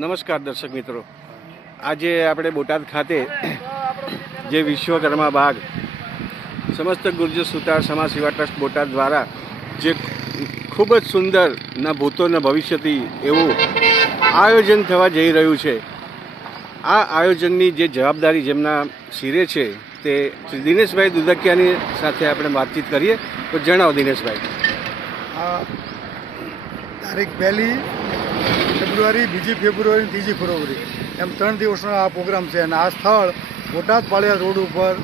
નમસ્કાર દર્શક મિત્રો, આજે આપણે બોટાદ ખાતે જે વિશ્વકર્મા બાગ સમસ્ત ગુર્જર સુતાર સમાજ સેવા ટ્રસ્ટ બોટાદ દ્વારા જે ખૂબ જ સુંદર ના ભૂતો ના ભવિષ્યથી એવું આયોજન થવા જઈ રહ્યું છે, આ આયોજનની જે જવાબદારી જેમના શિરે છે તે શ્રી દિનેશભાઈ દુધકિયાની સાથે આપણે વાતચીત કરીએ. તો જણાવો દિનેશભાઈ. તારીખ 1 ફેબ્રુઆરી, 2 ફેબ્રુઆરી, 3 ફેબ્રુઆરી એમ 3 દિવસનો આ પ્રોગ્રામ છે. અને આ સ્થળ બોટાદ પાળિયાદ રોડ ઉપર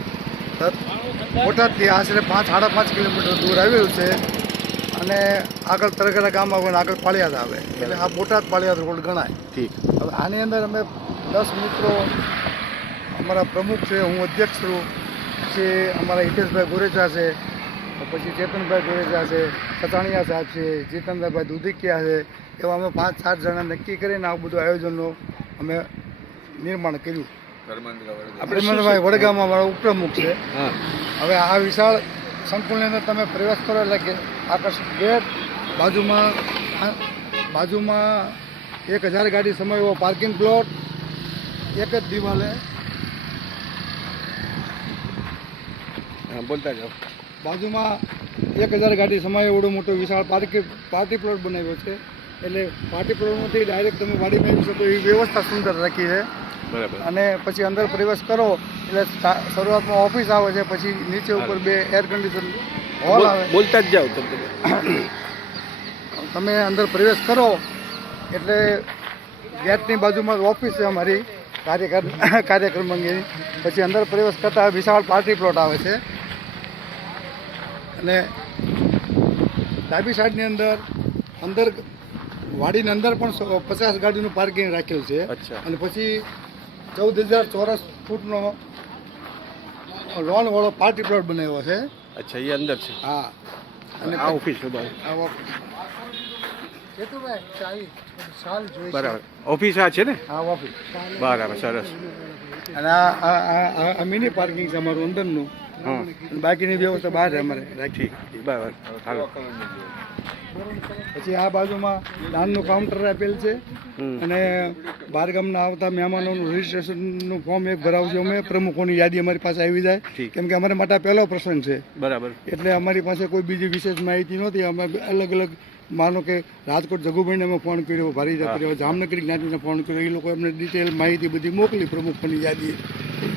બોટાદથી આશરે 5-5.5 કિલોમીટર દૂર આવેલું છે. અને આગળ તરગડા ગામ આવે અને આગળ પાળિયાદ આવે, એટલે આ બોટાદ પાળિયાદ રોડ ગણાય. ઠીક. હવે આની અંદર અમે 10 મિત્રો, અમારા પ્રમુખ છે, હું અધ્યક્ષ છું, પછી અમારા હિતેશભાઈ ગોરેચા છે, પછી ચેતનભાઈ ગોરેચા છે, સતાણીયા સાહેબ છે, જીતેન્દ્રભાઈ દુધિકિયા છે, એવા અમે 5-7 જણા નક્કી કરીને આ બધું આયોજનનું અમે નિર્માણ કર્યું. પરમંદભાઈ વડગામમાં મારા ઉપપ્રમુખ છે. હવે આ વિશાળ સંકુલની અંદર તમે પ્રવેશ કરો એટલે કે આકર્ષક ગેટ, બાજુમાં 1000 ગાડી સમય એવો પાર્કિંગ પ્લોટ, એક જ દિવાલે બોલતા જાઓ. બાજુમાં 1000 ગાડી સમાય એવડો મોટો વિશાળ પાર્ટી પ્લોટ બનાવ્યો છે. એટલે પાર્ટી પ્લોટમાંથી ડાયરેક્ટ તમે વાડી મેળવી શકો એવી વ્યવસ્થા સુંદર રાખી છે. બરાબર. અને પછી અંદર પ્રવેશ કરો એટલે શરૂઆતમાં ઓફિસ આવે છે, પછી નીચે ઉપર 2 એર કન્ડિશન હોલ આવે. બોલતા જ જાઓ. તમે અંદર પ્રવેશ કરો એટલે ગેટની બાજુમાં ઓફિસ છે અમારી કાર્યક્રમ અંગેની. પછી અંદર પ્રવેશ કરતા વિશાળ પાર્ટી પ્લોટ આવે છે. અને ડાબી સાઈડની અંદર વાડીની અંદર પણ 50 ગાડીનું પાર્કિંગ રાખેલ છે. અને પછી 14,000 ચોરસ ફૂટનો લોન વાળો પાર્ટી પ્લોટ બનાવ્યો છે. અચ્છા, એ અંદર છે. હા. અને આ ઓફિસ છે. બરાબર. ઓફિસ આ છે ને? હા, ઓફિસ. બરાબર, સરસ. અને આ મિની પાર્કિંગ છે અમારું અંદરનું. બાકીની વ્યવસ્થા બહાર અમારે રાખી. બરાબર. પછી આ બાજુમાં નાનનું કાઉન્ટર આપેલ છે. અને બહાર ગામના આવતા મહેમાનોનું રજીસ્ટ્રેશનનું ફોર્મ એક ભરાવશે અમે. પ્રમુખોની યાદી અમારી પાસે આવી જાય, કેમ કે અમારા માટે પહેલો પ્રસંગ છે. બરાબર. એટલે અમારી પાસે કોઈ બીજી વિશેષ માહિતી નહોતી. અમે અલગ અલગ, માનો કે રાજકોટ જગુભાઈને અમે ફોન કર્યો, ભારીજા કર્યો, જામનગરી જ્ઞાતિને ફોન કર્યો, એ લોકો એમને ડિટેલ માહિતી બધી મોકલી. પ્રમુખોની યાદી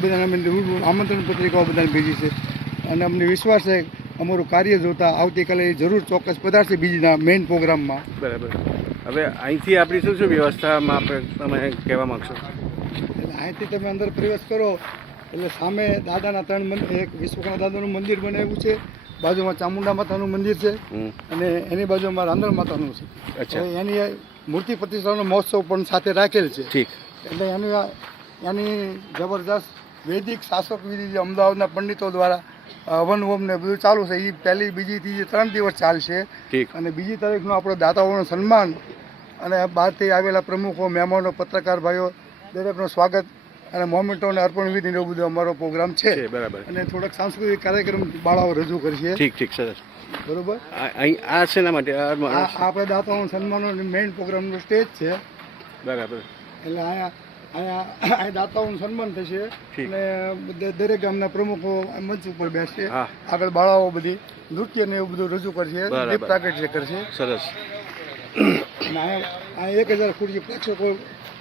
બધાને અમે આમંત્રણ પત્રિકાઓ બધાને ભેજી છે. અને અમને વિશ્વાસ છે અમારું કાર્ય જોતા આવતીકાલે જરૂર ચોક્કસ પધારશે બીજીના મેઇન પ્રોગ્રામમાં. બરાબર. હવે અહીંથી આપણી શું વ્યવસ્થામાં તમે કહેવા માગશો? એટલે અહીંથી તમે અંદર પ્રવેશ કરો એટલે સામે દાદાના 3 મંદિર, એક વિશ્વકર્મા દાદાનું મંદિર બનાવ્યું છે, બાજુમાં ચામુંડા માતાનું મંદિર છે, અને એની બાજુમાં રાંધણ માતાનું છે. અચ્છા. એની મૂર્તિ પ્રતિષ્ઠાનો મહોત્સવ પણ સાથે રાખેલ છે. ઠીક. એટલે એની જબરદસ્ત વૈદિક શાસક વિધિ જે અમદાવાદના પંડિતો દ્વારા હવન ને બધું ચાલુ છે. એ 1, 2, 3, 3 દિવસ ચાલશે. અને 2 તારીખનું આપણો દાતાઓનું સન્માન અને બહારથી આવેલા પ્રમુખો, મહેમાનો, પત્રકાર ભાઈઓ દરેકનું સ્વાગત અને મોમેન્ટોને અર્પણ વિધિ એવું બધું અમારો પ્રોગ્રામ છે. બરાબર. અને થોડોક સાંસ્કૃતિક કાર્યક્રમ બાળાઓ રજૂ કરશે. ઠીક. સરસ. બરોબર. આ શેના માટે? આપણે દાતાઓનું સન્માનનો મેઇન પ્રોગ્રામનો સ્ટેજ છે. બરાબર. એટલે અહીંયા દાતાઓનું સન્માન થશે. અને દરેક ગામના પ્રમુખો મંચ ઉપર બેસશે. આગળ બાળાઓ બધી નૃત્ય ને એવું બધું રજૂ કરશે, બરાબર. દીપ પ્રાગટ્ય કરશે. સરસ. અને અહીંયા 1000 ખુરશી પ્રેક્ષકો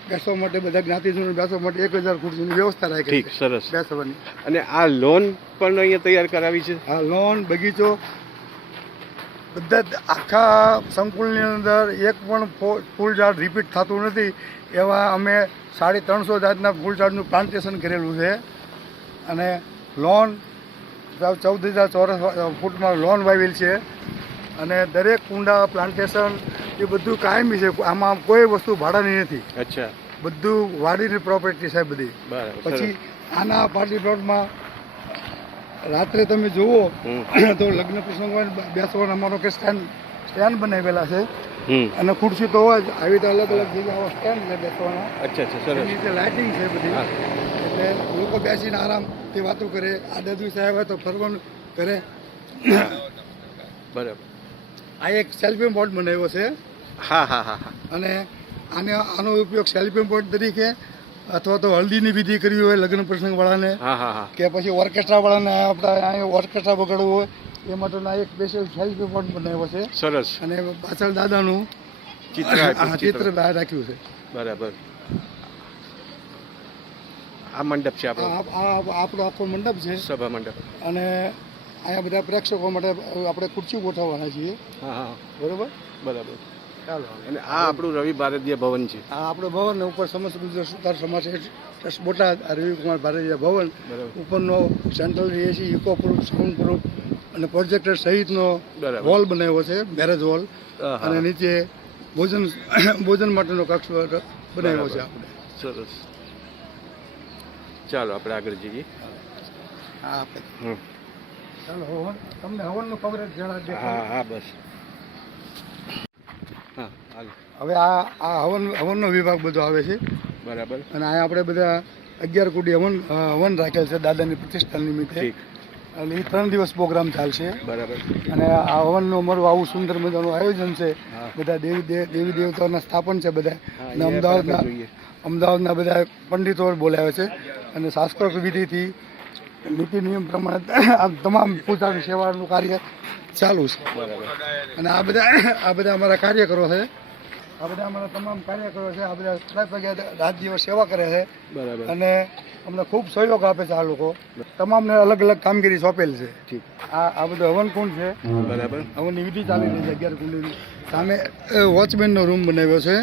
બેસવા માટે, બધા જ્ઞાતિજનો બેસવા માટે 1000 ખુરશીની વ્યવસ્થા રાખી ઠીક, છે સરસ. બેસવાની. અને આ લોન પણ અહીંયા તૈયાર કરાવી છે. આ લોન, બગીચો, બધા જ આખા સંકુલની અંદર એક પણ ફૂલ ઝાડ રિપીટ થતું નથી એવા અમે 350 જાતના ફૂલ ઝાડનું પ્લાન્ટેશન કરેલું છે. અને લોન 14,000 ચોરસ ફૂટમાં લોન વાવેલ છે. અને દરેક કુંડા, પ્લાન્ટેશન એ બધું કાયમી છે. આમાં કોઈ વસ્તુ ભાડાની નથી. અચ્છા, બધું વાડીની પ્રોપર્ટી છે બધી. બરાબર. પછી આના પાર્ટી પ્લોટમાં રાત્રે તમે જુઓ તો લગ્ન પ્રસંગ હોય ને બેસવાના અમારો કે સ્ટેન્ડ બનાવેલા છે. અને ખુરશી તો હોય જ, આવી રીતે અલગ અલગ જગ્યાએ સ્ટેન્ડ છે બેસવાના. અચ્છા, સરસ. એની રીતે લાઇટિંગ છે બધી. હા. એટલે લોકો બેસીને આરામથી વાતો કરે. આ દાદુ સાહેબ હોય તો ફરવાનું કરે. બરાબર. આ એક સેલ્ફી પોઈન્ટ બનાવ્યો છે. હા હા હા હા. અને આનો ઉપયોગ સેલ્ફી પોઈન્ટ તરીકે અથવા તો હલ્દીની વિધિ કરવી હોય લગ્ન પ્રસંગ વાળાને, હા હા હા. કે પછી ઓર્કેસ્ટ્રા વાળાને આપણે ઓર્કેસ્ટ્રા વગાડવું હોય એ માટેના એક સ્પેશિયલ સેલ્ફી પોઈન્ટ બનાવ્યો છે. સરસ. અને પાછળ દાદાનું ચિત્ર બહાર રાખ્યું છે. બરાબર. આ મંડપ છે આપણો, આપણો આખો મંડપ છે, સભા મંડપ. અને અહીંયા બધા પ્રેક્ષકો માટે આપણે ખુરશી ગોઠવવાના છીએ. હા હા, બરોબર. બરાબર. ચાલો. અને આ આપણું રવિ ભારતીય ભવન છે. આ આપણો ભવન ઉપર સમસ્ત ગુજરાત સુતાર સમાજ ટ્રસ્ટ બોટાદ, આ રવિકુમાર ભારતીય ભવન બરાબર. ઉપરનો central AC, echo proof, sound proof અને પ્રોજેક્ટર સહિતનો બરાબર. હોલ બનાવ્યો છે, મેરેજ હોલ. હા, અને નીચે ભોજન માટેનો કક્ષ બનાવ્યો છે આપણે. સરસ. ચાલો આપણે આગળ જઈએ. હા આપણે હમ. ચાલો હવન, તમને હવનનું કવરેજ જણાવી હા હા, બસ. હા, હાલો. હવે આ હવનનો વિભાગ બધો આવે છે. બરાબર. અને અહીંયા આપણે બધા 11 કુડી હવન રાખેલ છે દાદાની પ્રતિષ્ઠા નિમિત્તે. ઠીક. એટલે એ 3 દિવસ પ્રોગ્રામ ચાલશે. બરાબર. અને આ હવનનું અમારું આવું સુંદર મજાનું આયોજન છે. હા. બધા દેવી દેવતાઓના સ્થાપન છે બધા. હા, અને એ આપણે જોઈએ. અમદાવાદના બધા પંડિતો બોલાવે છે. અને શાસ્ત્રોક્ત વિધિથી નીતિ નિયમ પ્રમાણે આ તમામ પૂજાની સેવાનું કાર્ય ચાલુ છે. બરાબર. અને આ બધા અમારા કાર્યકરો છે. આ બધા અમારા તમામ કાર્યકરો છે. આ બધા કેટલાક વાગ્યા રાત દિવસ સેવા કરે છે. બરાબર. અને અમને ખૂબ સહયોગ આપે છે આ લોકો. તમામને અલગ અલગ કામગીરી સોંપેલ છે. ઠીક. આ બધું હવન કુંડ છે. બરાબર. હવનની વિધિ ચાલી રહી છે 11 કુંડની સામે. વોચમેનનો રૂમ બનાવ્યો છે.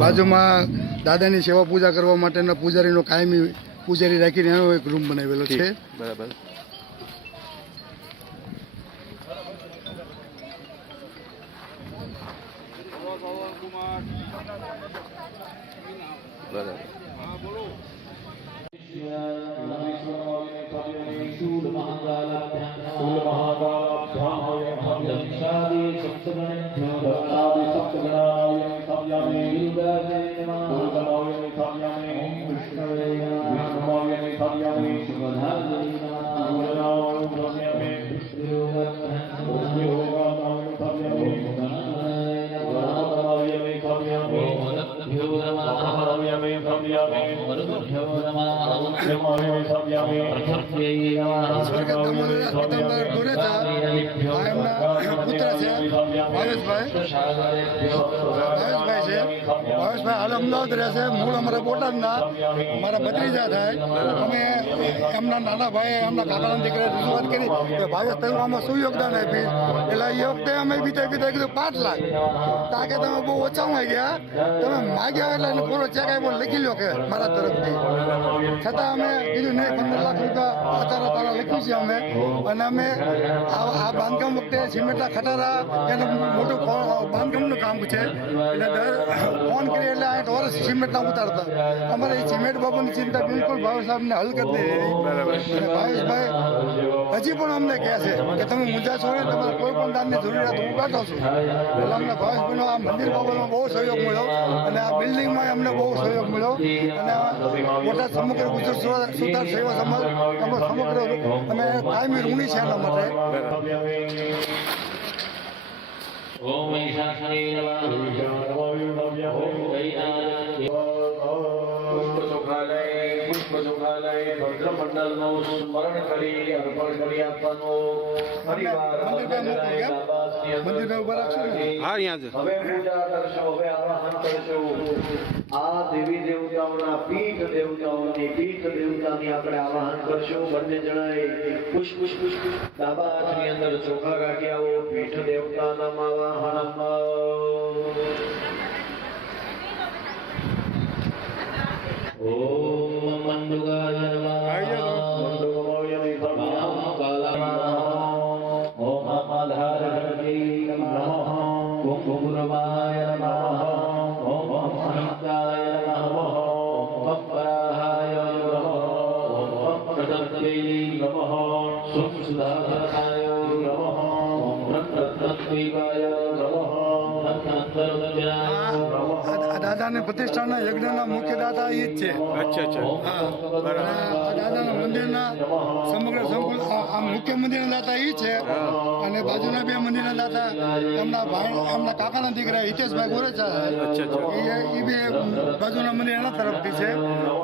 બાજુમાં દાદાની સેવા પૂજા કરવા માટેના પૂજારીનો કાયમી પૂજારી રાખીને એનો એક રૂમ બનાવેલો છે. બરાબર. ભાવેશભાઈ હાલ અમદાવાદ રહે છે. મૂળ અમારા બોટાદના અમારા ભત્રીજા થાય. અમે એમના નાના ભાઈ, એમના કાકાના દીકરાએ રજૂઆત કરી કે ભાવેશ તમે આમાં શું યોગદાન આપી. એટલે એ વખતે અમે બીતા કીધું 5 લાખ. તાકે તમે બહુ ઓછામાં ગયા, તમે માગ્યા એટલે એને પૂરો ચેક આપ્યો લખી લો કે મારા તરફથી. છતાં અમે કીધું નહીં, 15 લાખ રૂપિયા તારા લખ્યું છે અમે. અને અમે આ બાંધકામ વખતે સિમેન્ટના ખટારા એનું મોટું બાંધકામનું કામ છે. એટલે ફોન કરીએ એટલે 8 વર્ષ સિમેન્ટના ઉતારતા. અમારે એ સિમેન્ટ બાબતની ચિંતા બિલકુલ ભાવેશ સાહેબને હલ કરી દે. અને ભાવેશભાઈ હજી પણ અમને કહે છે કે તમે મુદ્દા છો ને, તમારે કોઈ પણ દાનની જરૂરિયાત હું કાઢો છું. એટલે અમને ભાવેશભાઈનો આ મંદિર બાબતમાં બહુ સહયોગ મળ્યો. અને આ બિલ્ડિંગમાં અમને બહુ સહયોગ મળ્યો. અને બોટાદ સમગ્ર ગુજરાત સુતાર સેવા સમાજ અમે સમગ્ર અમે કાયમી ઋણી છે એના માટે. ઓમ ઈશાનાય નમઃ. ઓમ વૈનાય પુષ્પ સુખાલય ભદ્રમંડળનું સ્મરણ કરી અર્પણ કરી આપવાનું. મંદિરમાં ઉભા રાખશો ને? હા અહીંયા જ હવે પૂજા કરશો, હવે આવાહન કરશો. આ દેવી દેવતાઓના પીઠ દેવતાની આપણે આવાહન કરશો. બંને જણાએ પુષ્પ ડાબા હાથની અંદર ચોખા રાખી આવો. પીઠ દેવતાના આવાહન. ઓમ મંડુકાય નમઃ ઓમ આધારગણપતિ નમઃ ઓમ ગુરુમાય નમઃ ઓમ અનંતાય નમઃ ઓમ પરાહાય નમઃ ઓમ પ્રદત્તે નમઃ સુમ સુધાકરાય નમઃ ઓમ રત્નત્વૈવાય નમઃ આ દાદાને પ્રતિષ્ઠાના યજ્ઞના મુખ્ય દાતા એ જ છે. અચ્છા અને આ દાદાના મંદિરના સમગ્ર સંકુલ આ મુખ્ય મંદિરના દાતા એ છે. અને બાજુના બે મંદિરના દાતા એમના કાકાના દીકરા હિતેશભાઈ ગોરેચા છે. એ બે બાજુના મંદિર એના તરફથી છે.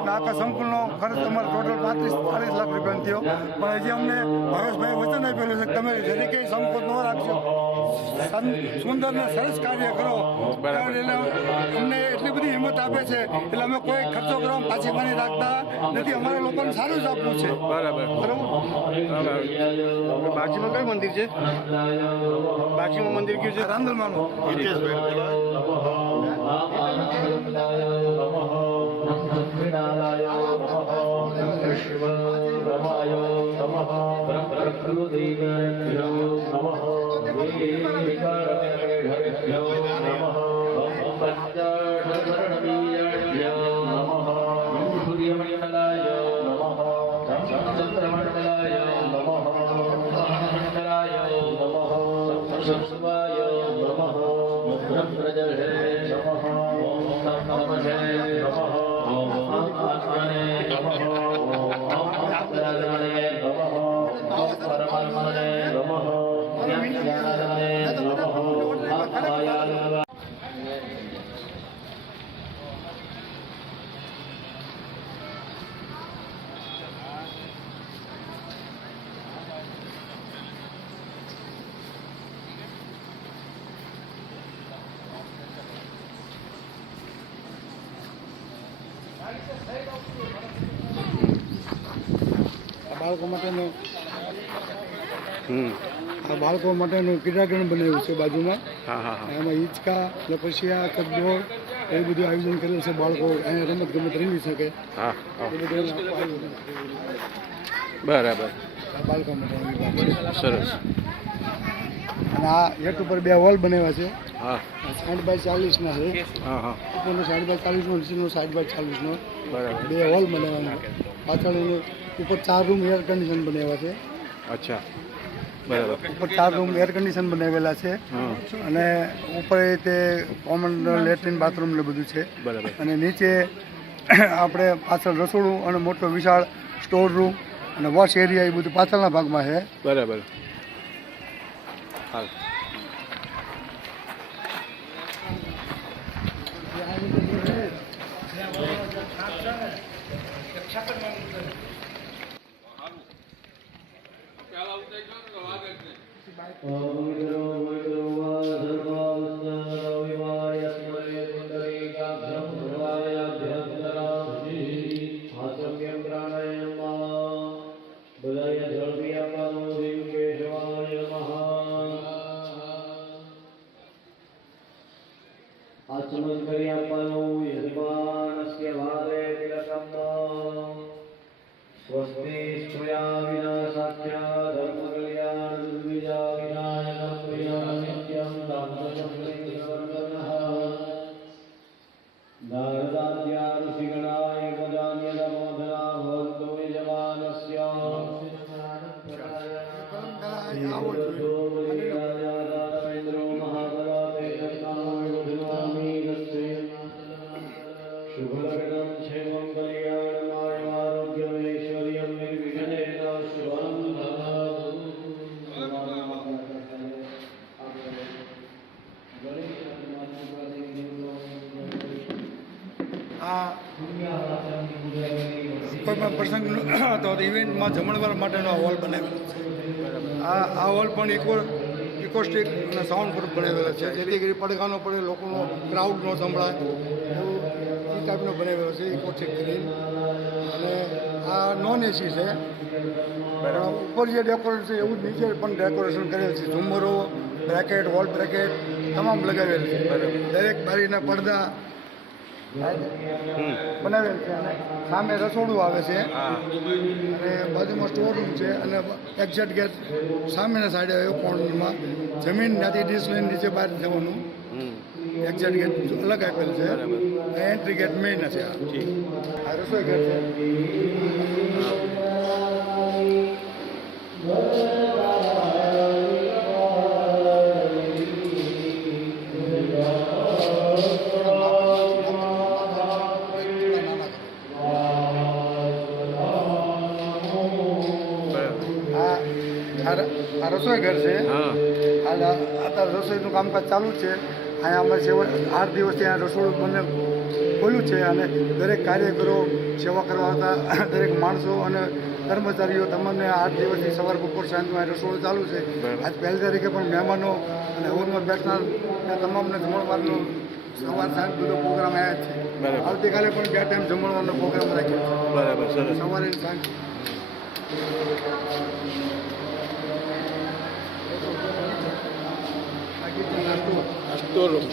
અને આખા સંકુલનો ખર્ચ તમારે ટોટલ 35-40 લાખ રૂપિયાનો થયો. પણ હજી અમને ભાવેશભાઈ વચન આપેલું છે કે તમે જરી કંઈ સંકોચ ન રાખશો, સુંદર ને સરસ કાર્ય કરો. એટલે અમને એટલી બધી હિંમત આપે છે એટલે અમે કોઈ ખર્ચો કરવામાં પાછી માની રાખતા નથી. અમારા લોકોને સારું જ આપવું છે. બરાબર બાજુમાં કયું મંદિર છે? બાજુમાં મંદિર કયું છે? રાંદલમાનું બાળકો માટેનું ક્રીડાગણ બનાવ્યું છે બાજુમાં. એમાં હિંચકા, લપસિયા, કદબોળ એ બધું આયોજન કરેલું છે. બાળકો અહીંયા રમત ગમત રમી શકે એ બધું બરાબર બાળકો માટે સરસ. અને આ હેઠ ઉપર બે હોલ બનાવ્યા છે. હા 60x40 ના છે. ઉપરનો 60x40 નો, નીચેનો 60x40 નો. બરાબર બે હોલ બનાવવાના. પાછળ એની ઉપર 4 રૂમ એર કન્ડિશન બનાવ્યા છે. અચ્છા બરાબર ઉપર 4 રૂમ એર કન્ડિશન બનાવેલા છે. અને ઉપર તે કોમન લેટ્રિન બાથરૂમ ને બધું છે. બરાબર. અને નીચે આપણે પાછળ રસોડું અને મોટો વિશાળ સ્ટોર રૂમ અને વોશ એરિયા એ બધું પાછળના ભાગમાં છે. બરાબર. હાલ સ્વસ્તિ સ્તુયા વિનાશાખ્યા ધર્મ કલ્યાણ દુર્વિજા વિનાયક પ્રિયા નિત્યમ દાંતસંપ્રતિવર્તનઃ નારદાદ્યા ઋષિગણાય ગજાન્યદમોદરા ભવન્તો યજમાનસ્ય શુભલગ્નમ ક્ષેમં કલ્યાણમાય આરોગ્યમૈશ્વર્યમ નિર્વિઘ્નેન શુભમ આ કોઈ પણ પ્રસંગ હતો તો ઇવેન્ટમાં જમણવાર માટેનો હોલ બનાવેલો છે. આ હોલ પણ ઇકોસ્ટિક અને સાઉન્ડ પ્રૂફ બનાવેલો છે, જેથી કરી પડઘાનો પડે, લોકોનો ક્રાઉડ ન સંભળાય એવું એ ટાઈપનો બનાવેલો છે ઇકોસ્ટિક કરીને. અને આ નોન એસી છે, પણ ઉપર જે ડેકોરેશન છે એવું જ નીચે પણ ડેકોરેશન કરેલ છે. ઝુમરો, બ્રેકેટ, વોલ બ્રેકેટ તમામ લગાવેલ છે. દરેક બારીના પડદા બનાવેલ છે. અને સામે રસોડું આવે છે અને બાજુમાં સ્ટોર રૂમ છે. અને એક્ઝેક્ટ ગેટ સામેના સાઈડે આવ્યો કોર્નરમાં જમીન ત્યાંથી ડીશ લઈને નીચે બહાર જવાનું એક્ઝેક્ટ ગેટ અલગ આપેલ છે. એન્ટ્રી ગેટ મેઇન છે. આ રસોઈ ઘર છે. આ રસોઈ ઘર છે. હા અત્યારે રસોઈનું કામકાજ ચાલુ જ છે. અહીંયા અમારે 8 દિવસથી અહીંયા રસોડું બંને ખોલ્યું છે. અને દરેક કાર્યકરો, સેવા કરવા આવતા દરેક માણસો અને કર્મચારીઓ તમને 8 દિવસથી સવાર બપોર સાંજમાં અહીં રસોડું ચાલુ છે. આજ પહેલી તારીખે પણ મહેમાનો અને હોલમાં બેઠનાર તમામને જમણવારનો સવાર સાંજ બધો પ્રોગ્રામ આવ્યા છે. આવતીકાલે પણ 2 ટાઈમ જમણવારનો પ્રોગ્રામ રાખ્યો છે, બરાબર, સરસ. સવારે અને સાંજ. Store room.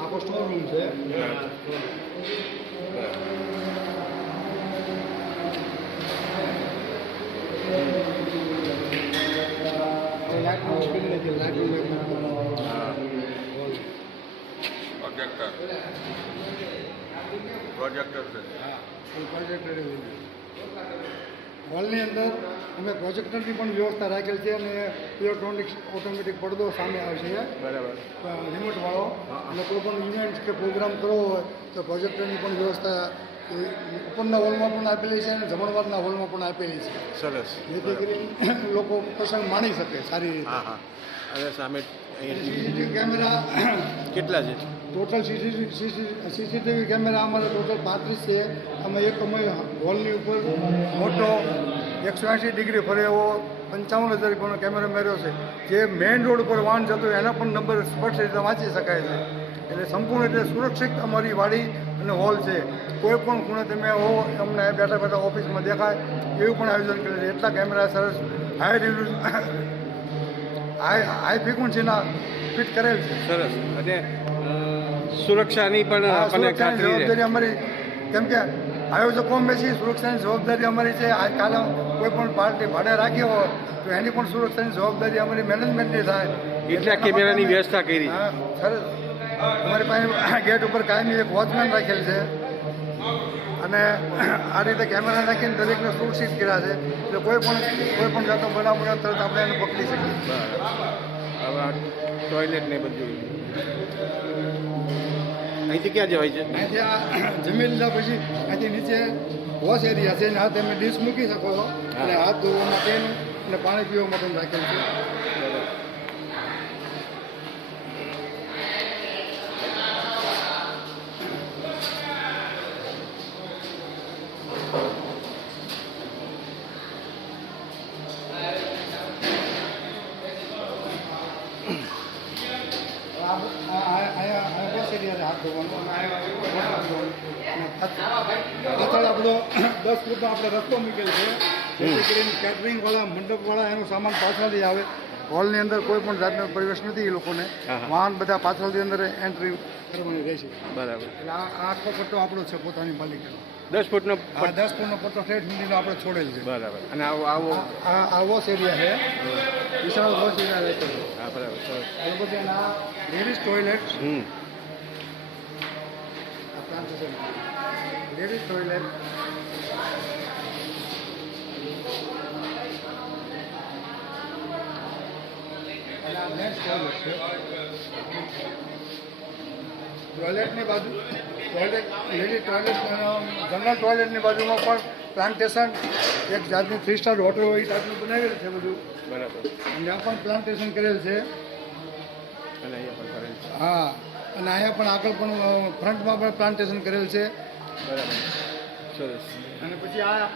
આખો સ્ટોર રૂમ છે. હોલની અંદર અમે પ્રોજેક્ટરની પણ વ્યવસ્થા રાખેલ છે. અને ઇલેક્ટ્રોનિક્સ ઓટોમેટિક પડદો સામે આવશે બરાબર. રિમોટવાળો. અને કોઈ પણ ઇવેન્ટ કે પ્રોગ્રામ કરવો હોય તો પ્રોજેક્ટરની પણ વ્યવસ્થા ઉપરના હોલમાં પણ આપેલી છે અને જમણવારના હોલમાં પણ આપેલી છે, સરસ. જેથી કરીને લોકો પ્રસંગ માણી શકે સારી રીતે. હા હા. અને સામે અહીંયા સીસીટીવી કેમેરા કેટલા છે? ટોટલ સીસીટીવી કેમેરા અમારે ટોટલ 35 છે. અમે હોલની ઉપર મોટો 180 ડિગ્રી ફરે એવો 55,000 રૂપિયાનો કેમેરો મેળવ્યો છે, જે મેઇન રોડ ઉપર વાહન જતો હોય એના પણ નંબર સ્પષ્ટ રીતે વાંચી શકાય છે. એટલે સંપૂર્ણ રીતે સુરક્ષિત અમારી વાડી અને હોલ છે. કોઈ પણ ખૂણે તમે હો અમને બેઠા બેઠા ઓફિસમાં દેખાય એવું પણ આયોજન કરેલું છે. એટલા કેમેરા સરસ હાઈ ફ્રિકવન્સીના ફિટ કરેલ છે. સરસ. અને સુરક્ષાની પણ આપણને સુરક્ષાની ખાતરી જવાબદારી અમારી, કેમ કે આયોજકો અમે છીએ, સુરક્ષાની જવાબદારી અમારી છે. આજકાલ કોઈ પણ પાર્ટી ભાડે રાખી હોય તો એની પણ સુરક્ષાની જવાબદારી અમારી મેનેજમેન્ટની થાય. એટલા કેમેરાની વ્યવસ્થા કરી. હા, સરસ. અમારી પાસે ગેટ ઉપર કાયમી એક વોચમેન રાખેલ છે. અને આ રીતે કેમેરા નાખીને દરેકને સુરક્ષિત કર્યા છે. એટલે કોઈ પણ જાતનો બનાવ બને તરત આપણે એને પકડી શકીએ. હવે ટોયલેટ ને બધું અહીંથી ક્યાં જવાય છે? અહીંથી આ જમી લીધા પછી અહીંથી નીચે વોશ એરિયા છે. અને હાથ તમે ડીશ મૂકી શકો છો અને હાથ ધોવા માટેનું અને પાણી પીવા માટેનું રાખેલ છે. હાથ ધોવાનું પાછળ આપણો 10 ફૂટનો આપણે રસ્તો મૂકેલ છે, જેથી કરીને કેટરિંગવાળા, મંડપવાળા એનો સામાન પાછળથી આવે. હોલની અંદર કોઈ પણ જાતનો પ્રવેશ નથી એ લોકોને. વાહન બધા પાછળથી અંદર એન્ટ્રી કરવાની રહેશે. બરાબર. એટલે આ આખો પટ્ટો આપણો છે પોતાની માલિકીનો. 10 ફૂટનો. આ 10 ફૂટનો પટ્ટો 60 સુધીનો આપણે છોડેલ છે. બરાબર. અને આવો આ વોશ એરિયા છે, વિશાળ વોશ એરિયા રહેતો છે. હા, બરાબર. સરસ. એ પછી એના લેડીઝ ટોયલેટ, લેડીઝ ટોયલેટ, અને આ મેન્સ ટોયલેટ છે. ટોયલેટની બાજુ લેડીઝ ટોયલેટ, જનરલ ટોયલેટની બાજુમાં પણ પ્લાન્ટેશન, એક જાતની 3 સ્ટાર હોટલ હોય એ ટાઈપનું બનાવેલ છે બધું. બરાબર. ત્યાં પણ પ્લાન્ટેશન કરેલ છે. અને અહીંયા પણ કરેલ છે. હા, અને અહીંયા પણ આગળ પણ ફ્રન્ટમાં પણ પ્લાન્ટેશન કરેલ છે. બરાબર. સરસ. અને પછી આ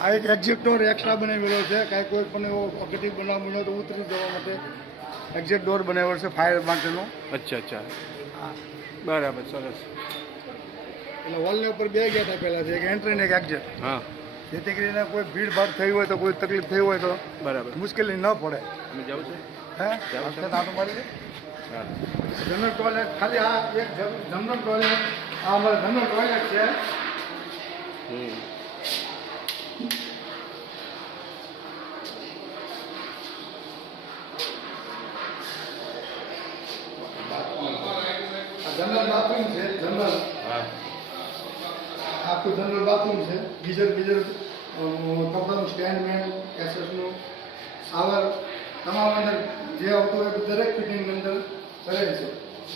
આ એક એક્ઝિટ ડોર એક્સ્ટ્રા બનાવેલો છે, કાંઈ કોઈ પણ એવો અગતિ બનાવ બન્યો તો ઉતરી જવા માટે એક્ઝિટ ડોર બનાવેલો છે ફાયર માટેનો. અચ્છા અચ્છા, બરાબર, સરસ. એટલે વોલની ઉપર 2 ગેટ આપેલા છે, એક એન્ટ્રી ને એક એક્ઝિટ, હા, જેથી કરીને કોઈ ભીડભાડ થઈ હોય તો કોઈ તકલીફ થઈ હોય તો બરાબર. મુશ્કેલી ન પડે. તમે જાઓ છો? હે જાઓ છો? આટો મારી દે. હા. જનરલ ટોયલેટ ખાલી આ એક જનરલ ટોયલેટ, આ અમારે જનરલ ટોયલેટ છે. હમ. આ જનરલ બાથરૂમ છે, જનરલ હા, આખું જનરલ બાથરૂમ છે. ગીઝર કપડાનું સ્ટેન્ડ મેન, એસએસનું શાવર, તમામ અંદર જે આવતું હોય દરેક ફિટિંગ અંદર કરેલ છે.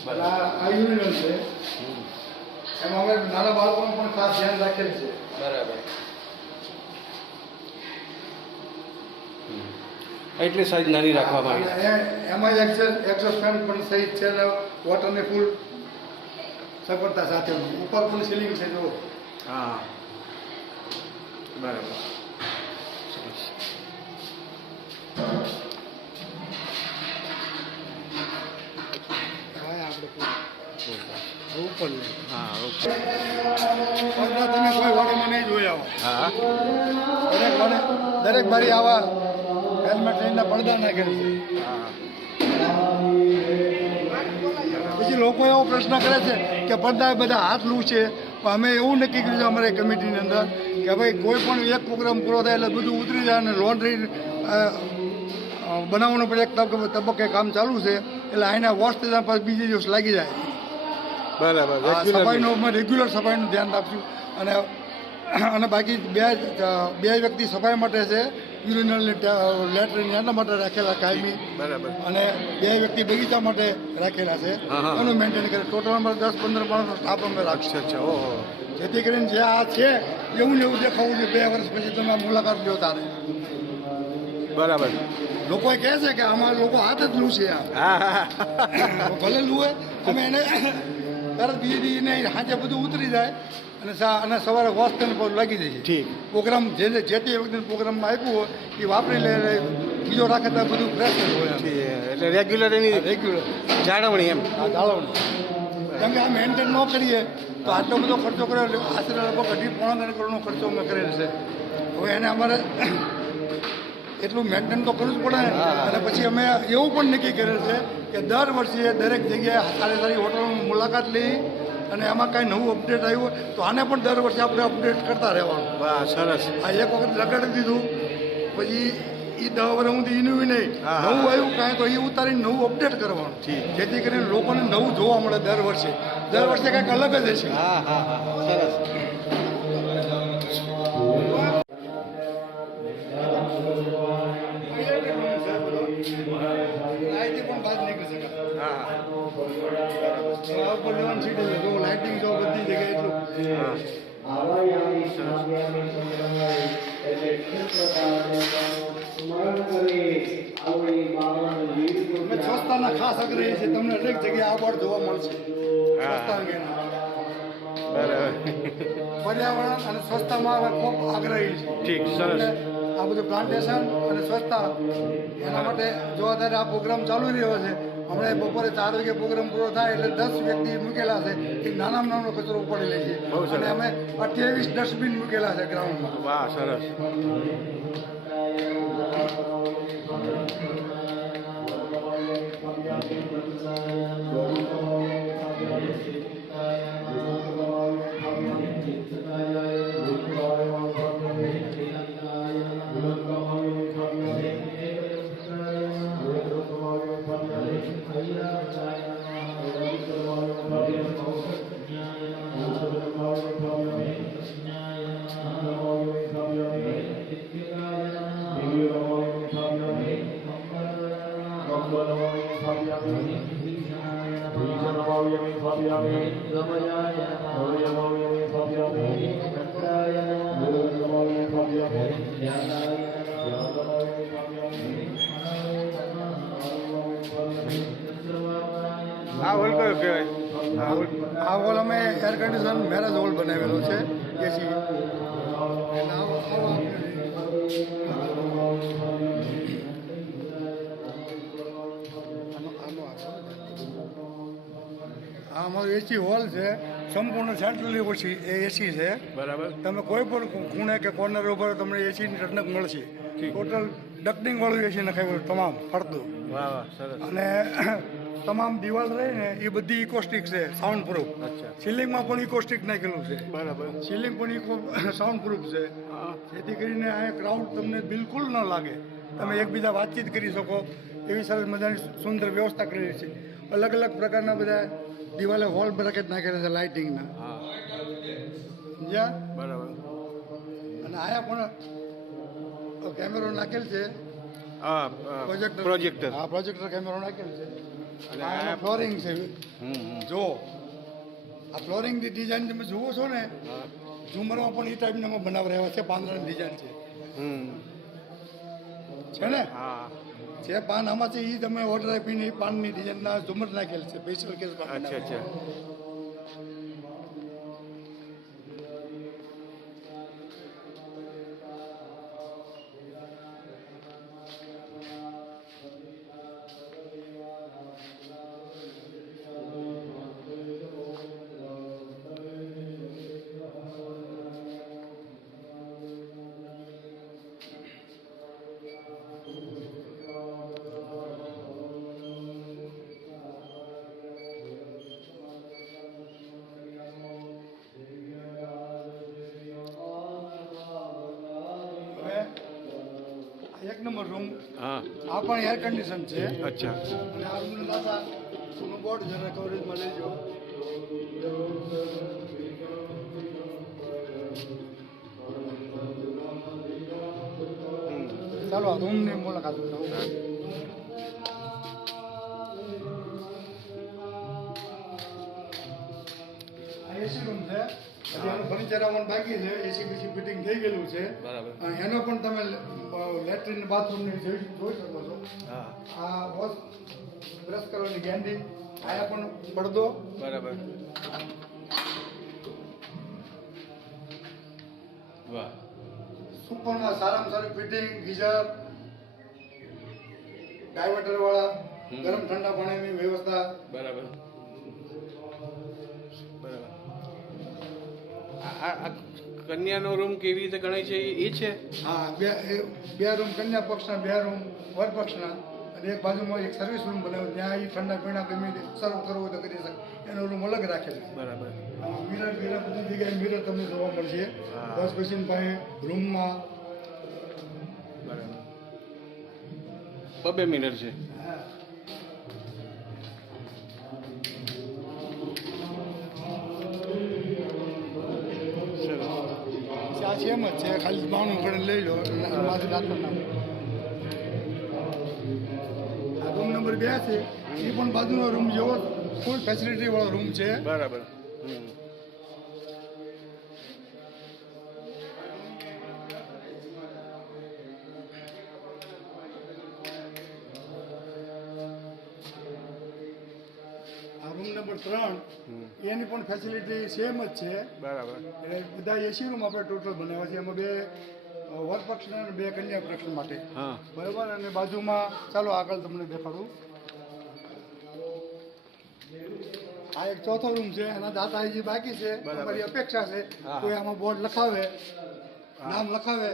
બરાબર. આ યુનિયન છે, એમાં અમે નાના બાળકોનું પણ ખાસ ધ્યાન રાખેલ છે. બરાબર. એટલી સાઈઝ નાની રાખવામાં આવી છે. એમાં એક્ઝોસ્ટ ફેન પણ સહિત છે અને વોટરની ફૂલ સગવડતા સાથે ઉપર ફૂલ સીલિંગ છે. જો હા, બરાબર. સરસ. ઉપર હા, ઓકે. તમે કોઈ વાડીમાં નહીં જોયા હો. હા, દરેક બારી આવા હેલ્મેટ લઈને પડદા નાખેલ છે. હા, પછી લોકો એવો પ્રશ્ન કરે છે કે પડદા બધા હાથ લૂ છે, પણ અમે એવું નક્કી કર્યું છે અમારી કમિટીની અંદર કે ભાઈ કોઈ પણ એક પ્રોગ્રામ પૂરો થાય એટલે બધું ઉતરી જાય અને લોન્ડ્રી બનાવવાનું પણ એક તબક્કે કામ ચાલુ છે. એટલે આના વોશ થતા પછી બીજે દિવસ લાગી જાય. બરાબર. સફાઈનું અમે રેગ્યુલર સફાઈનું ધ્યાન રાખશું. અને બાકી બે વ્યક્તિ સફાઈ માટે છે, યુરિનલ લેટ્રિન એના માટે રાખેલા કાયમી, બરાબર. અને 2 વ્યક્તિ બગીચા માટે રાખેલા છે. હા, હા. એનું મેન્ટેન કરે. ટોટલ અમારે 10-15 માણસનો સ્ટાફ અમે રાખશું. અચ્છા, ઓહો. જેથી કરીને જે આ છે એવું ને એવું દેખાવું છે 2 વર્ષ પછી તમે આ મુલાકાત લો તારે. બરાબર. લોકો કહે છે કે આમાં લોકો હાથ જ લૂ છે. હા, હા, ભલે લૂએ અમે એને તરત બીજી ને સાંજે બધું ઉતરી જાય અને સવારે વોશ થઈને લાગી જાય છે. ઠીક. પ્રોગ્રામ જે તે વ્યક્તિને પ્રોગ્રામમાં આપ્યું હોય એ વાપરી લે, બીજો રાખે તો બધું ફ્રેશ જ હોય. એટલે રેગ્યુલર એની રેગ્યુલર જાળવણી એમ. આ જાળવણી. કેમ કે આ મેન્ટેન ન કરીએ તો આટલો બધો ખર્ચો કર્યો, આશરે લગભગ 2.5-3 કરોડનો ખર્ચો અમે કરેલ છે. હવે એને અમારે એટલું મેન્ટેન તો કરવું જ પડે ને. અને પછી અમે એવું પણ નક્કી કરેલ છે કે દર વર્ષે દરેક જગ્યાએ સારી હોટલની મુલાકાત લઈ અને એમાં કાંઈ નવું અપડેટ આવ્યું તો આને પણ દર વર્ષે આપણે અપડેટ કરતા રહેવાનું. વાહ, સરસ. આ એક વખત લગાડી દીધું પછી એ 10 વર્ષ સુધી એનું નહીં, હા, હા. નવું આવ્યું કાંઈ તો એ ઉતારીને નવું અપડેટ કરવાનું. ઠીક. જેથી કરીને લોકોને નવું જોવા મળે દર વર્ષે કાંઈક અલગ જ હશે. હા, હા, હા, સરસ. લાઇટિંગ પણ બહાર નીકળી શકે. હા, આ ઉપર જવાનું સીટ છે. જો લાઇટિંગ જો બધી જગ્યાએ એટલું. હા. આવાયામી સમાયામી સંગ્રહાય એટલે સ્મરણ કરે આવડી બાવન વીર અમે સ્વચ્છતાના ખાસ આગ્રહી છે. તમને દરેક જગ્યાએ આવડ જોવા મળશે. સ્વચ્છતા અંગેના બરાબર. પર્યાવરણ અને સ્વચ્છતામાં અમે ખૂબ આગ્રહી છે. ઠીક, સરસ. આ બધું પ્લાન્ટેશન અને સ્વચ્છતા એના માટે જો અત્યારે આ પ્રોગ્રામ ચાલુ રહ્યો છે. હમણાં બપોરે 4 વાગે પ્રોગ્રામ પૂરો થાય એટલે 10 વ્યક્તિ મૂકેલા છે કે નાનામાં નાનો કચરો ઉપાડી લે છે. બહુ સરસ. અને અમે 28 ડસ્ટબિન મૂકેલા છે ગ્રાઉન્ડમાં. વાહ, સરસ. આ હોલ કયો કહેવાય? આ હોલ અમે એર કન્ડિશન મેરેજ હોલ બનાવેલો છે એસી. એટલે આવો આપણે આ અમારું એસી હોલ છે, સંપૂર્ણ સેન્ટ્રલી પછી એ એસી છે. બરાબર. તમે કોઈ પણ ખૂણે કે કોર્નર ઉપર તમને એસીની ઠંડક મળશે. ટોટલ ડકટિંગ વાળું એસી નખાવ્યું તમામ ફરતું. વાહ વાહ સરસ. અને તમામ દિવાલ રહી ને એ બધી ઇકોસ્ટિક છે, સાઉન્ડ પ્રૂફ. અચ્છા. સિલિંગમાં પણ ઇકોસ્ટિક નાખેલું છે. બરાબર. સિલિંગ પણ ઇકો સાઉન્ડ પ્રૂફ છે. હા. જેથી કરીને આ ક્રાઉડ તમને બિલકુલ ન લાગે. તમે એકબીજા વાતચીત કરી શકો એવી સરસ મજાની સુંદર વ્યવસ્થા કરેલી છે. અલગ અલગ પ્રકારના બધા દિવાલે હોલ બ્રેકેટ નાખેલા છે લાઇટિંગના. હા. સમજ્યા? બરાબર. અને આયા પણ કેમેરો નાખેલ છે. હા પ્રોજેક્ટર. હા, પ્રોજેક્ટર કેમેરો નાખેલ છે. અને આ આ ફ્લોરિંગ છે. હમ. જો આ ફ્લોરિંગની ડિઝાઇન તમે જુઓ છો ને, હા. ઝુમરમાં પણ એ ટાઈપના બનાવ રહ્યા છે. પાંદડાની ડિઝાઇન છે. હમ. છે ને? હા. જે પાન આમાં છે એ તમે ઓર્ડર આપીને એ પાનની ડિઝાઇનના ઝુમર નાખેલ છે. સ્પેશિયલ કેસ અચ્છા અચ્છા. હવે એક નંબર રૂમ. હા. આ પણ એર કન્ડિશન છે. અચ્છા. અને આ રૂમનું દાદા બોર્ડ જરા કવરેજમાં લેજો. ચાલો આ રૂમની મુલાકાત લો. આ એસી રૂમ છે. હજી એનું ફર્નિચર આવવાનું બાકી છે. એસી બીસી ફિટિંગ થઈ ગયેલું છે. બરાબર. અને એનો પણ તમે લેટ્રિન બાથરૂમની જોઈ શકો છો. હા. આ વોશ બ્રશ કરવાની ગેન્ડી. આયા પણ પડદો. બરાબર. વાહ. સુપરમાં સારામાં સારું ફિટિંગ, ગીઝર, ડાયવર્ટર વાળા, ગરમ ઠંડા પાણીની વ્યવસ્થા. બરાબર. બરાબર. આ કન્યાનો રૂમ કેવી રીતે ગણાય છે એ છે? હા, બે રૂમ કન્યા પક્ષના, બે રૂમ વર પક્ષના, અને એક બાજુમાં એક સર્વિસ રૂમ બનાવ્યો. ત્યાં એ ઠંડા પીણા ગમે તે સર્વ કરવું હોય તો કરી શકે. એનો રૂમ અલગ રાખેલો છે. બરાબર. મિરર બધી જગ્યાએ મિરર તમને જોવા મળશે. હા. બસ બેસીને પાસે રૂમમાં. બરાબર. 2 મિનિટ છે. આ સેમ જ છે, ખાલી બાણું કરીને લઈ લો. બાજુ દાખલ નામ. આ રૂમ નંબર 2 છે. એ પણ બાજુનો રૂમ જેવો ફૂલ ફેસિલિટી વાળો રૂમ છે. બરાબર. હમ. આ રૂમ નંબર 3 એની પણ ફેસિલિટી સેમ જ છે. બરાબર. એટલે બધા એસી રૂમ આપણે ટોટલ બનાવ્યા છે. એમાં 2 વર પક્ષના અને 2 કન્યા પક્ષ માટે. હા. બરાબર. અને બાજુમાં ચાલો આગળ તમને દેખાડું. આ એક ચોથો રૂમ છે. એના દાતા હજી બાકી છે. બરાબર. અમારી અપેક્ષા છે હા. કોઈ આમાં બોર્ડ લખાવે, નામ લખાવે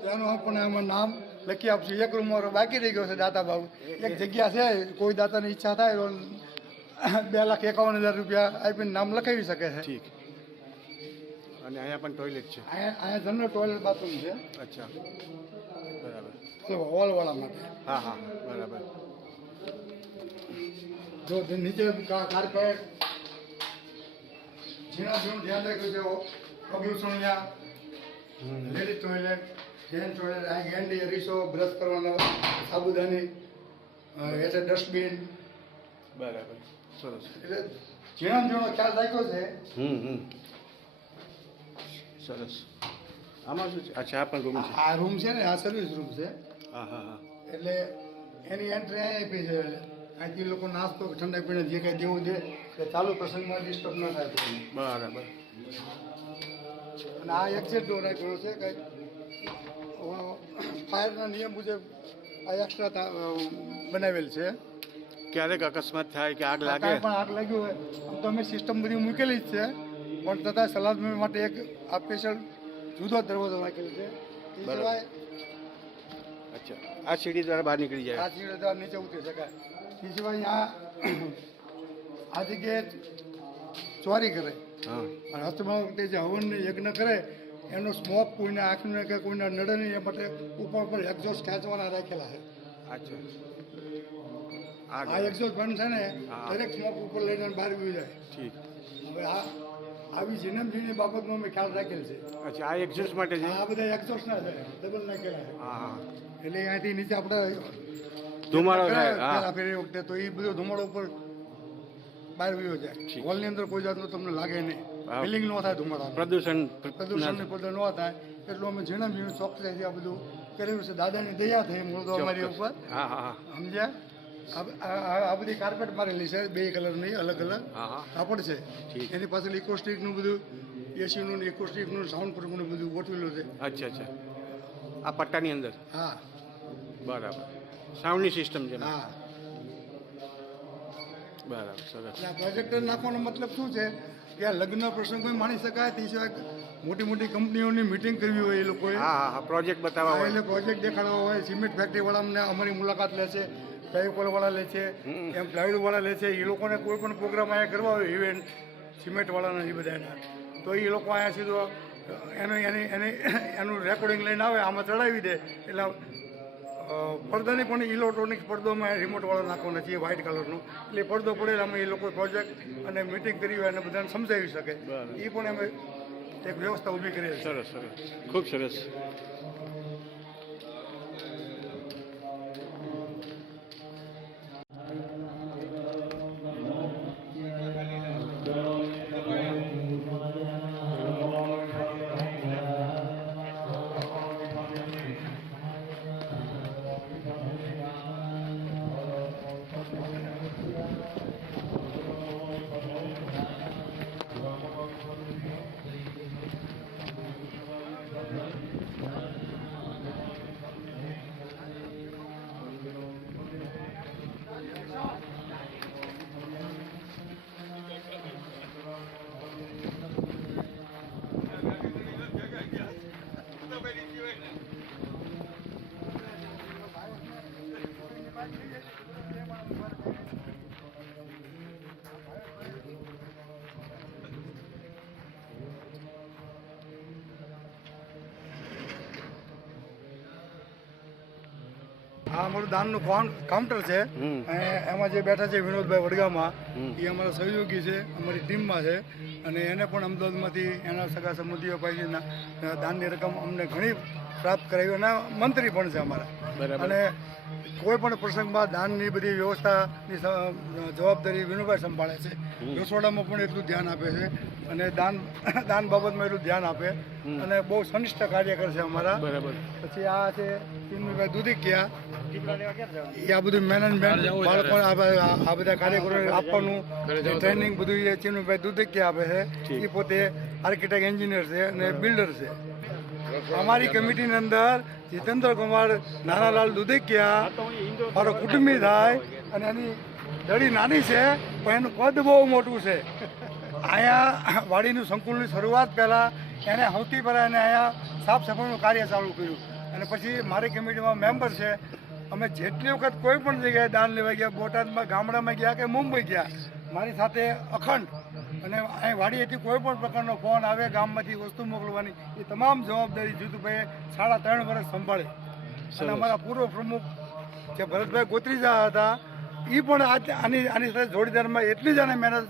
તો એનું આપણને આમાં નામ લખી આપશું. એક રૂમ મારો બાકી રહી ગયો છે દાતા બાબુ. એક જગ્યા છે, કોઈ દાતાની ઈચ્છા થાય તો 2,51,000 રૂપિયા આપીને નામ લખાવી શકે છે. ઠીક. અને અહીંયા પણ ટોયલેટ છે? અહીંયા જનરલ ટોયલેટ બાથરૂમ છે. અચ્છા. બરાબર. હોલવાળા માટે. હા હા. બરાબર. જો નીચે કાર્પેટ ઝીણા ઝીણું ધ્યાન રાખ્યું છે. પ્રદૂષણ ત્યાં લેડીઝ ટોયલેટ, જેન્ટ્સ ટોયલેટ. આ ગેન્ડી, અરીસો, બ્રશ કરવાનો, સાબુદાની, એટલે ડસ્ટબિન. બરાબર. સરસ. એટલે ઝીણા ઝીણો ખ્યાલ રાખ્યો છે. હમ. સરસ. આમાં શું છે? અચ્છા, આ પણ રૂમ છે. આ રૂમ છે ને, આ સર્વિસ રૂમ છે. હા હા હા. એટલે એની એન્ટ્રી અહીં આપી છે. અહીંથી લોકો નાસ્તો ઠંડા પીણા જે કંઈ દેવું છે કે ચાલુ પ્રસંગમાં ડિસ્ટર્બ ન થાય. બરાબર. અને આ એક્ઝેટ ડોર આપ્યો છે કંઈક ફાયરના નિયમ મુજબ આ એક્સ્ટ્રા બનાવેલ છે. ક્યારેક અકસ્માત થાય કે આગ લાગે કાંઈ પણ આગ લાગી હોય આમ તો અમે સિસ્ટમ બધી મૂકેલી જ છે, પણ તથા સલામતી માટે એક આ સ્પેશિયલ જુદો દરવાજો નાખેલો છે. એ બરાબર. સિવાય અચ્છા, આ સીડી દ્વારા બહાર નીકળી જાય. આ સીડી નીચે ઉતરી શકાય. એ સિવાય આ જગ્યાએ ચોરી કરે હા, અને હસ્તમાં વખતે જે હવન યજ્ઞ કરે એનો સ્મોક કોઈને આંખને કે કોઈને નડે નહીં એ માટે ઉપર એક્ઝોસ્ટ ખેંચવાના રાખેલા છે. અચ્છા. આ એક્ઝોસ્ટ બંધ છે ને હા. દરેક સ્મોક ઉપર લઈને બહાર ગયું જાય. ઠીક. હવે આવી જીનમજીની બાબતમાં અમે ખ્યાલ રાખેલ છે. અચ્છા, આ એક્ઝોસ્ટ માટે છે. આ બધા એક્ઝોસ્ટ ના છે, ડબલ નાખેલા છે. હા હા, એટલે અહીંયાથી નીચે આપણે ધુમાડો થાય. પહેલા હા, ફેરી વખતે તો એ બધો ધુમાડો ઉપર બહાર વયો જાય. ઠીક. હોલની અંદર કોઈ જાતનું તમને લાગે નહીં, હા. ફિલિંગ ન થાય ધુમાડા, પ્રદૂષણ પ્રદૂષણની પદ ન થાય. એટલું અમે ઝીણું ચોકસાઈથી આ બધું કરેલું છે. દાદાની દયા થઈ મૂળ તો અમારી ચોક્કસ. ઉપર, હા હા હા સમજ્યા? આ બધી કાર્પેટ મારેલી છે, 2 કલરની અલગ અલગ હા હા, કાપડ છે. ઠીક. એની પાછળ ઇકોસ્ટિકનું બધું એસીનું ને ઇકોસ્ટિકનું સાઉન્ડ પ્રૂફનું બધું ગોઠવેલું છે. અચ્છા અચ્છા, આ પટ્ટાની અંદર. હા બરાબર, સાઉન્ડની સિસ્ટમ છે ને? હા. બરાબર, સરસ. એટલે આ પ્રોજેક્ટર નાખવાનો મતલબ શું છે કે આ લગ્ન પ્રસંગ કોઈ માણી શકાય. તે સિવાય મોટી મોટી કંપનીઓની મિટિંગ કરવી હોય એ લોકોએ, હા હા હા, પ્રોજેક્ટ બતાવવા હોય. એટલે પ્રોજેક્ટ દેખાડવા હોય. સિમેન્ટ ફેક્ટરીવાળા અમને અમારી મુલાકાત લે છે, ફેવિકોલવાળા લે છે, એમ પ્લાયવુડવાળા લે છે. એ લોકોને કોઈ પણ પ્રોગ્રામ અહીંયા કરવા હોય ઇવેન્ટ સિમેન્ટવાળાના એ બધાના, તો એ લોકો અહીંયા સીધો એનું રેકોર્ડિંગ લઈને આવે, આમાં ચડાવી દે. એટલે પડદાની પણ ઇલેક્ટ્રોનિક પડદોમાં રિમોટવાળો નાખવાનો છે, વ્હાઇટ કલરનો. એટલે પડદો પડેલામાં એ લોકો પ્રોજેક્ટ અને મિટિંગ કરી હોય અને બધાને સમજાવી શકે. એ પણ અમે એક વ્યવસ્થા ઊભી કરી છે. સરસ સરસ, ખૂબ સરસ. આ અમારું દાનનું કાઉન્ટર છે. હમ. અને એમાં જે બેઠા છે વિનોદભાઈ વડગામાં, હમ. એ અમારા સહયોગી છે, અમારી ટીમમાં છે. અને એને પણ અમદાવાદમાંથી એના સગા સંબંધીઓ પાસેના દાનની રકમ અમને ઘણી પ્રાપ્ત કરાવી અને મંત્રી પણ છે અમારા. બરાબર. અને કોઈ પણ પ્રસંગમાં દાનની બધી વ્યવસ્થાની જવાબદારી વિનોદભાઈ સંભાળે છે. રસોડામાં પણ એટલું ધ્યાન આપે છે અને દાન બાબતમાં એટલું ધ્યાન આપે અને બહુ સંનિષ્ઠ કાર્યકર છે અમારા. બરાબર. પછી આ છે ચિન્મયભાઈ દુધિકિયા, એ આ બધું મેનેજમેન્ટ બાળકો આ બધા કાર્યકરોને આપવાનું ટ્રેનિંગ બધું એ ચિન્મયભાઈ દુધિકિયા આપે છે. ઠીક. એ પોતે આર્કિટેક્ટ એન્જિનિયર છે અને બિલ્ડર છે. અમારી કમિટીની અંદર જીતેન્દ્રકુમાર નાનાલાલ દુધિકિયા મારો કુટુંબી થાય અને એની દડી નાની છે પણ એનું કદ બહુ મોટું છે. અહીંયા વાડીનું સંકુલની શરૂઆત પહેલાં એને સૌથી પહેલાં એને અહીંયા સાફ સફાઈનું કાર્ય ચાલુ કર્યું અને પછી મારી કમિટીમાં મેમ્બર છે. અમે જેટલી વખત કોઈ પણ જગ્યાએ દાન લેવા ગયા, બોટાદમાં ગામડામાં ગયા કે મુંબઈ ગયા, મારી સાથે અખંડ અને અહીં વાડીએથી કોઈ પણ પ્રકારનો ફોન આવે ગામમાંથી વસ્તુ મોકલવાની, એ તમામ જવાબદારી જીતુભાઈએ 3.5 વર્ષ સંભાળે. અને અમારા પૂર્વ પ્રમુખ જે ભરતભાઈ ગોત્રીજા હતા, એ પણ આની સાથે જોડીદારમાં એટલી જ આને મહેનત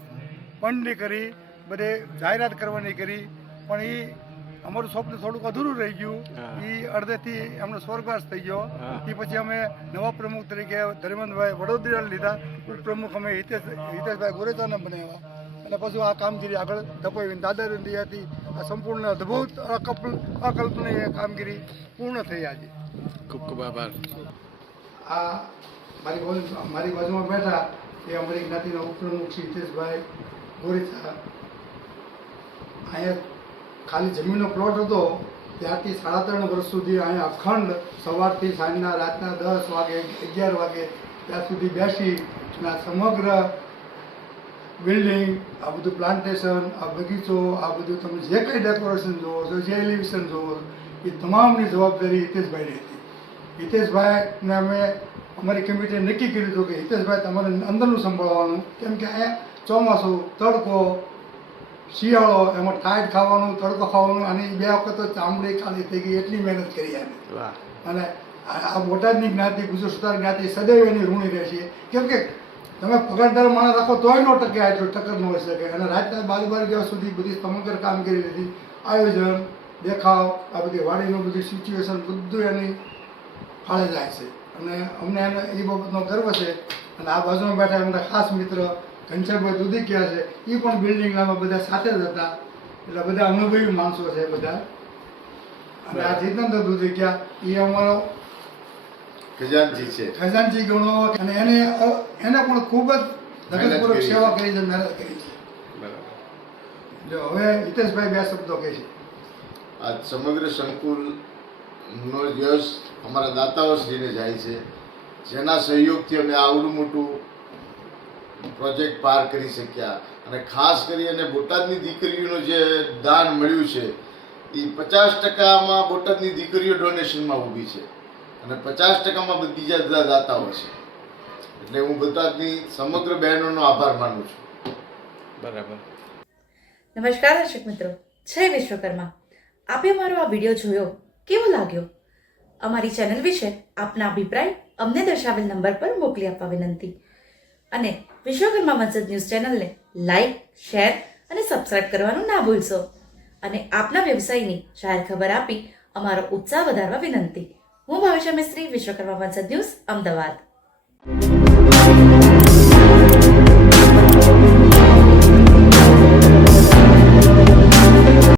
ફંડની કરી, બધે જાહેરાત કરવાની કરી, પણ એ અમારું સ્વપ્ન થોડુંક અધૂરું રહી ગયું. એ અડધેથી એમનો સ્વર્ગવાસ થઈ ગયો. એ પછી અમે નવા પ્રમુખ તરીકે ધર્મેન્દ્રભાઈ વડોદરા લીધા, ઉપપ્રમુખ અમે હિતેશભાઈ ગોરેચાને બનાવ્યા અને પછી આ કામગીરી આગળ ધપાવી. દાદાની દયાથી આ સંપૂર્ણ અદ્ભુત અકલ્પનીય કામગીરી પૂર્ણ થઈ આજે. ખૂબ ખૂબ આભાર. આ મારી બાજુમાં બેઠા એ અમારી જ્ઞાતિના ઉપપ્રમુખ શ્રી હિતેશભાઈ ગોરેચા. અહીંયા ખાલી જમીનનો પ્લોટ હતો ત્યારથી 3.5 વર્ષ સુધી અહીંયા અખંડ સવારથી સાંજના રાતના 10 વાગે 11 વાગે ત્યાં સુધી બેસી અને આ સમગ્ર બિલ્ડિંગ, આ બધું પ્લાન્ટેશન, આ બગીચો, આ બધું તમે જે કંઈ ડેકોરેશન જોવો છો, જે એલિવેશન જોવો છો, એ તમામની જવાબદારી હિતેશભાઈની હતી. હિતેશભાઈને અમે અમારી કમિટીએ નક્કી કર્યું હતું કે હિતેશભાઈ તમારે અંદરનું સંભાળવાનું, કેમ કે અહીંયા ચોમાસું, તડકો, શિયાળો, એમાં ટાઈટ ખાવાનું, તડકો ખાવાનું, અને 2 વખત તો ચામડી ખાલી થઈ ગઈ, એટલી મહેનત કરી અમે. અને આ બોટાદની જ્ઞાતિ, ગુજરાત સુધાર જ્ઞાતિ સદૈવ એની ઋણી રહેશે. કેમ કે તમે પગારદાર માણસ રાખો તોય નો ટકે, આટલું ટક્કર ન હોઈ શકે. અને રાતના 12 વાગ્યા સુધી બધી સમગ્ર કામગીરી લીધી, આયોજન, દેખાવ, આ બધી વાડીનું બધી સિચ્યુએશન બધું એની ફાળે જાય છે. અને અમને એને એ બાબતનો ગર્વ છે. અને આ બાજુમાં બેઠા અમારા ખાસ મિત્ર ઘનશ્યામભાઈ દુધિકિયા છે, એ પણ બિલ્ડિંગમાં બધા સાથે જ હતા. એટલે બધા અનુભવી માણસો છે બધા. અને આ જીતેન્દ્ર દુધિકિયા એ અમારો ખજાનચી ગણો. અને એને પણ ખૂબ જ ધગતપૂર્વક સેવા કરી છે, મહેનત કરી છે. જો હવે હિતેશભાઈ 2 શબ્દો કહે છે. આ સમગ્ર સંકુલનો યશ અમારા દાતાઓશ્રીને જાય છે, જેના સહયોગથી અમે આવડું મોટું પ્રોજેક્ટ પાર કરી શક્યા. અને ખાસ કરી અને બોટાદની દીકરીઓનું જે દાન મળ્યું છે એ 50%માં બોટાદની દીકરીઓ ડોનેશનમાં ઊભી છે અને 50%માં બીજા બધા દાતાઓ છે. એટલે હું બોટાદની સમગ્ર બહેનોનો આભાર માનું છું. બરાબર. નમસ્કાર દર્શક મિત્રો, જય વિશ્વકર્મા. આપે મારો આ વિડીયો જોયો, કેવો લાગ્યો? અમારી ચેનલ વિશે આપના અભિપ્રાય અમને દર્શાવેલ નંબર પર મોકલી આપવા વિનંતી. અને વિશ્વકર્મા વંશજ ન્યૂઝ ચેનલને લાઈક, શેર અને સબસ્ક્રાઇબ કરવાનું ના ભૂલશો. અને આપના વ્યવસાયની જાહેર ખબર આપી અમારો ઉત્સાહ વધારવા વિનંતી. હું ભાવિશા મિસ્ત્રી, વિશ્વકર્મા વંશજ ન્યૂઝ, અમદાવાદ.